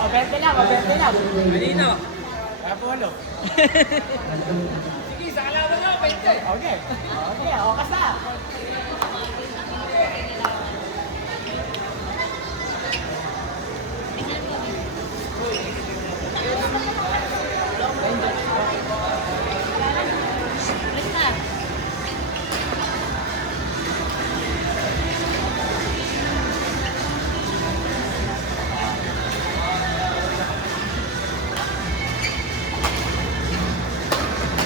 Maberte lang, maberte lang. Kanino? Apollo. Sige, sa kalaban nyo, 20. Okay. Okay, okas na.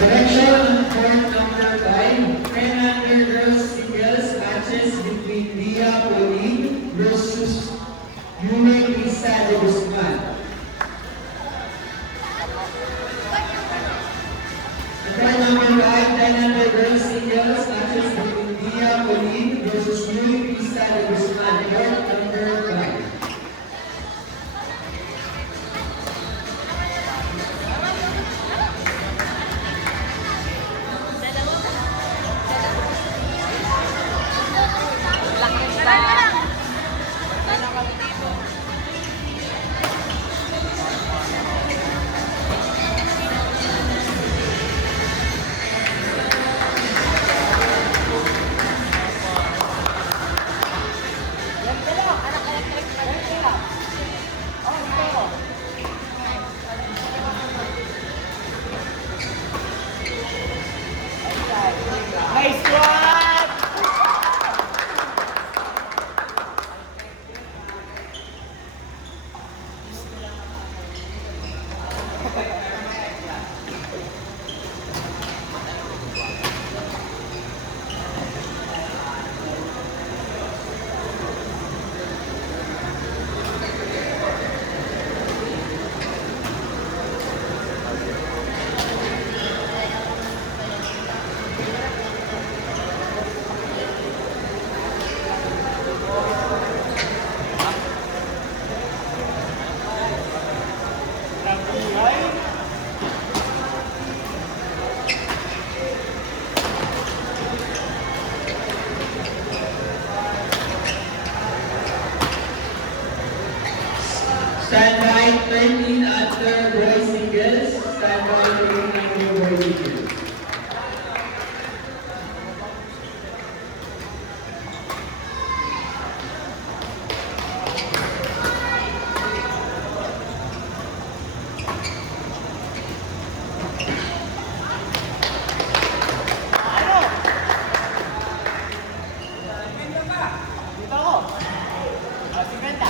Direction court number 5, 1000 girls singles matches between Lia Pauline versus Yune Crisa de Guzman. Court number 5, 1000 girls singles matches between Lia Pauline versus Yune Crisa de Guzman. Court number 5. Nice one! Stand by 20 after boys singles. Stand by 20 after boys singles. Ano? Dito ako. Si Brenda.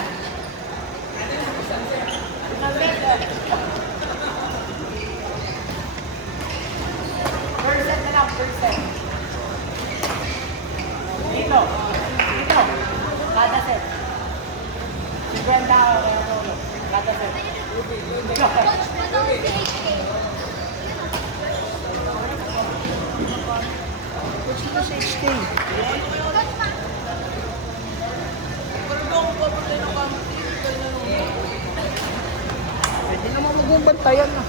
First set na lang, first set. Dito. Dito. Kada set. Si Brenda ako kaya Polo. Kada set. Dito. Coach mo sa HK. Pwede naman magbubantayan na.